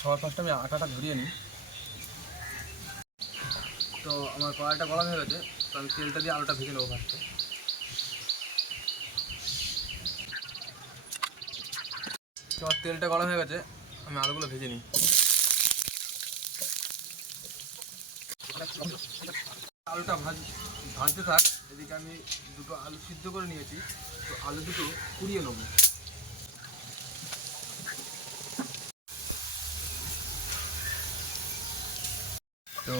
সবার ফার্স্টে আমি আটাটা ধরিয়ে নিই। তো আমার কড়াইটা গরম হয়ে গেছে, তো আমি তেলটা দিয়ে আলুটা ভেজে নেবো ফার্স্টে। তো আমার তেলটা গরম হয়ে গেছে, আমি আলুগুলো ভেজে নিই। আলুটা ভাজতে থাক, এদিকে আমি দুটো আলু সিদ্ধ করে নিয়েছি, তো আলু দুটো কুড়িয়ে নেবো। তো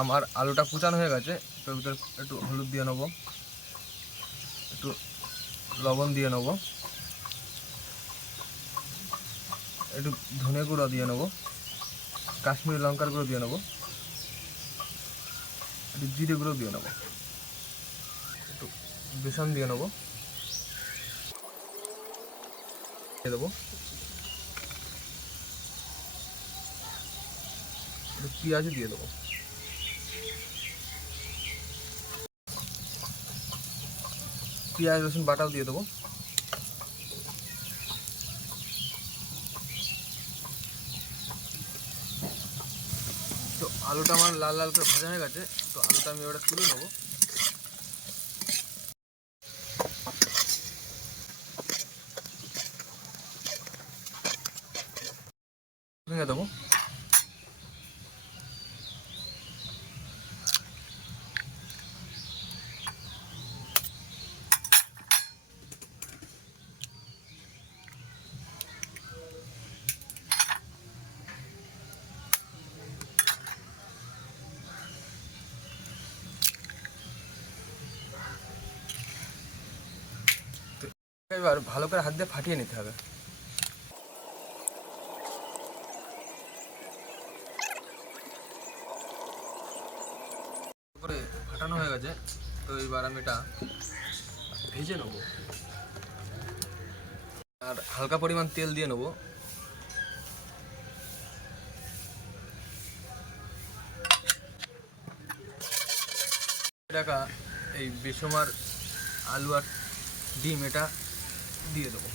আমার আলুটা কুচানো হয়ে গেছে, তো ভিতরে একটু হলুদ দিয়ে নেবো, একটু লবণ দিয়ে নেবো, একটু ধনে গুঁড়ো দিয়ে নেবো, কাশ্মীরি লঙ্কার গুঁড়ো দিয়ে নেবো, একটু জিরে গুঁড়ো দিয়ে নেবো, একটু বেসন দিয়ে নেবো, দিয়ে দেবো, একটু পেঁয়াজ দিয়ে দেবো, পেঁয়াজ রসুন বাটাও দিয়ে দেবো। তো আলুটা আমার লাল লাল করে ভাজা হয়ে গেছে, তো আলুটা আমি ওটা তুলে নেবো। ভেঙে দেবো। এবার ভালো করে হাত দিয়ে ফাটিয়ে নিতে হবে। তারপরে ফাটানো হয়ে গেছে, তো এবার আমি এটা ভেজে নেবো, আর হালকা পরিমাণ তেল দিয়ে নেবো। এটা এই বেসমার আলু আর ডিম এটা দিয়ে দেবো।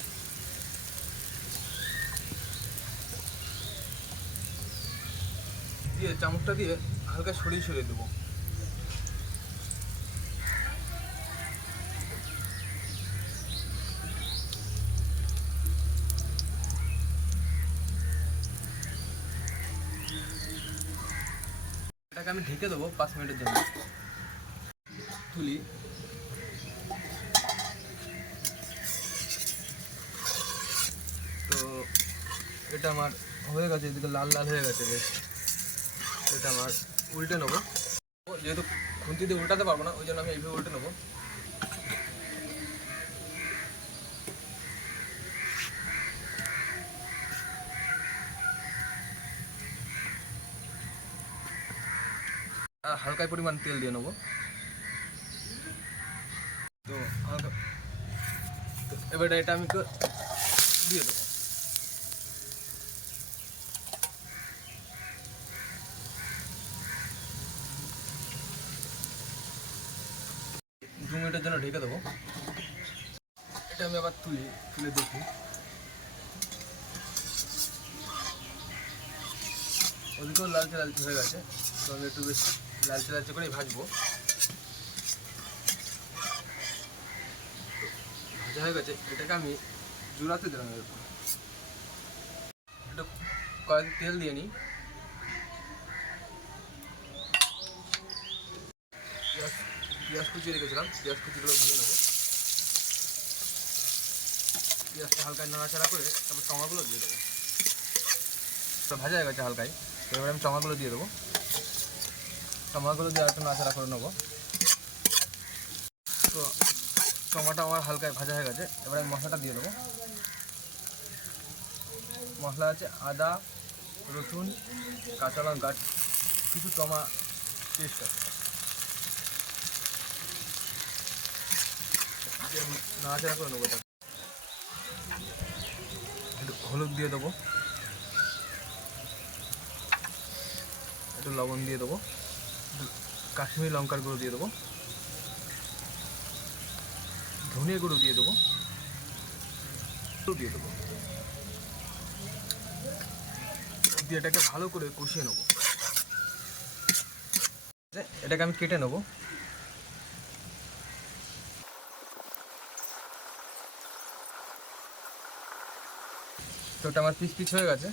দিয়ে চামচটা দিয়ে হালকা সরিয়ে সরিয়ে দেবো। এটাকে আমি ঢেকে দেবো 5 মিনিটের জন্য। তুলি। তো এটা আমার হয়ে গেছে, এদিকে লাল লাল হয়ে গেছে বেশ। এটা আমার উল্টে নেবো, যেহেতু খুন্তি দিয়ে উল্টাতে পারবো না, ওই জন্য আমি এইভাবে উল্টে নেবো। আর হালকা পরিমাণ তেল দিয়ে নেবো। তো হালকা, এবার এটা আমি দিয়ে দেবো। দু মিনিটের জন্য ঢেকে দেবো। এটা আমি আবার তুলে দেখি। ওদিকেও লালচে লালচে হয়ে গেছে, তো আমি একটু বেশ লালচে লালচে করেই ভাজবো। ভাজা হয়ে গেছে, এটাকে আমি জুড়াতে দিলাম। এরকম একটু কয়েক তেল দিয়ে নিই। পেঁয়াজ কুচিয়ে রেখেছিলাম, পেঁয়াজ কুচিগুলো ভেজে নেবো। পেঁয়াজটা হালকা নাড়াচাড়া করে তারপর টমাগুলো দিয়ে দেবো। তো ভাজা হয়ে গেছে হালকাই, তো এবার আমি টমাগুলো দিয়ে দেবো। টমাগুলো দিয়ে একটু নাড়াচাড়া করে নেবো। তো টমাটো আমার হালকায় ভাজা হয়ে গেছে, এবার আমি মশলাটা দিয়ে দেবো। মশলা আছে আদা, রসুন, কাঁচা লঙ্কা, কিছু পেস্ট আছে। নাড়াচাড়া করে নেবো। একটু হলুদ দিয়ে দেবো, একটু লবণ দিয়ে দেবো, কাশ্মীরি লঙ্কার গুঁড়ো দিয়ে দেবো, ধনে গুঁড়ো দিয়ে দেবো, দিয়ে দেবো। দিয়ে এটাকে ভালো করে কষিয়ে নেবো। এটাকে আমি কেটে নেবো। তো এটা আমার পিস পিস হয়ে গেছে।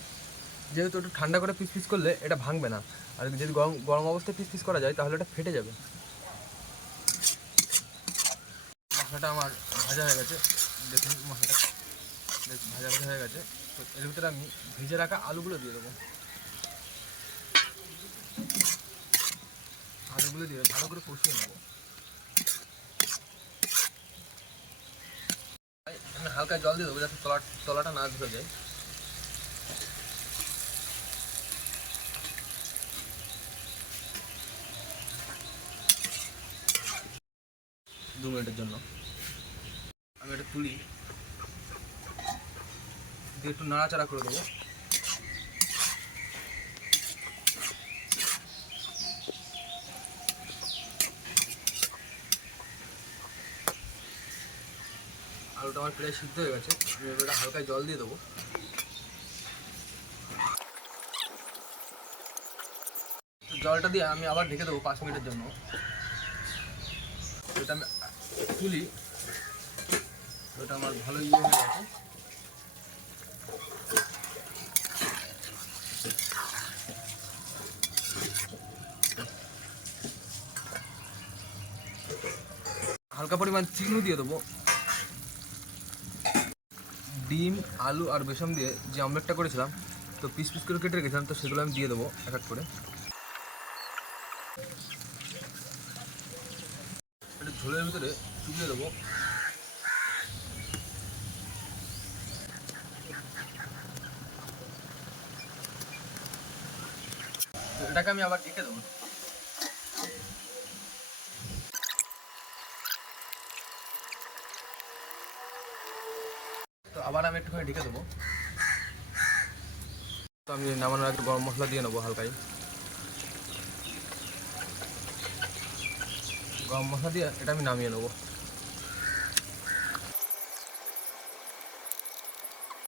যেহেতু একটু ঠান্ডা করে পিস পিস করলে এটা ভাঙবে না, আর যদি গরম গরম অবস্থায় পিস পিস করা যায় তাহলে এটা ফেটে যাবে। মশলাটা আমার ভাজা হয়ে গেছে, দেখুন মশলাটা ভাজা ভাজা হয়ে গেছে। তো এর ভিতরে আমি ভেজে রাখা আলুগুলো দিয়ে দেবো। আলুগুলো দিয়ে ভালো করে কষিয়ে নেবো। আমি হালকা জল দিয়ে দেবো যাতে তলাটা না ধরে যায়। 2 মিনিটের জন্য আমি এটা তুলি দিয়ে একটু নাড়াচাড়া করে দেবো। আলুটা আমার প্রায় সিদ্ধ হয়ে গেছে। আমি এবার হালকা জল দিয়ে দেবো। জলটা দিয়ে আমি আবার ঢেকে দেবো 5 মিনিটের জন্য। এটা আমি তুলি, ওটা আমার ভালো হয়ে গেছে। হালকা পরিমাণ চিনি দিয়ে দেবো। ডিম, আলু আর বেসন দিয়ে যে অমলেটটা করেছিলাম, তো পিস পিস করে কেটে রেখেছিলাম, তো সেগুলো আমি দিয়ে দেবো এক এক করে। এটা ঝোলের ভিতরে চুবিয়ে দেবো। এটাকে আমি আবার ঢেকে দেবো। তো আবার আমি একটুখানি ঢেকে দেবো। তো আমি নামানোর আগে গরম মশলা দিয়ে নেবো হালকাই। গরম মশলা দিয়ে এটা আমি নামিয়ে নেবো।